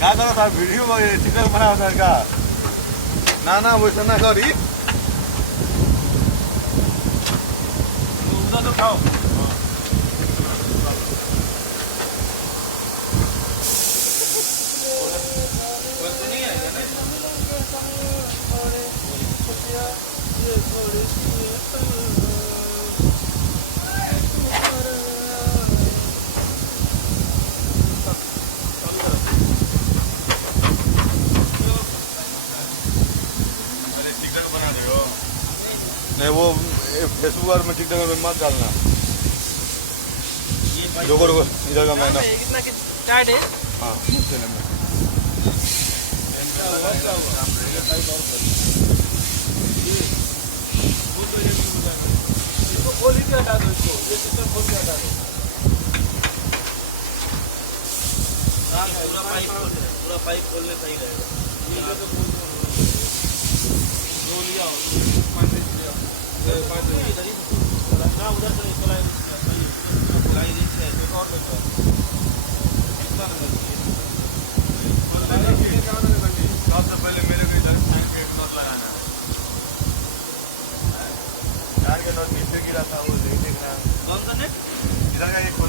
क्या करो था वीडियो चिकन बना होता है का ना वैसा ना करी तो खाओ नहीं वो फेसबुक और में टिकटॉक में मत डालना लोगों को इधर का मैंने कितना की चार्ट है हाँ चले में इसको खोल ही हटा दो इसको ये सिस्टम खोल के हटा दो पूरा पाइप खोलने सही रहेगा ये जो खोल दो लिया ना उधर से लाई दी है एक और बचा कितना नंबर सबसे पहले मेरे को इधर साइन के नोट लगाना है चार के नोट नीचे गिरा था वो देखना कौन सा नेट इधर का एक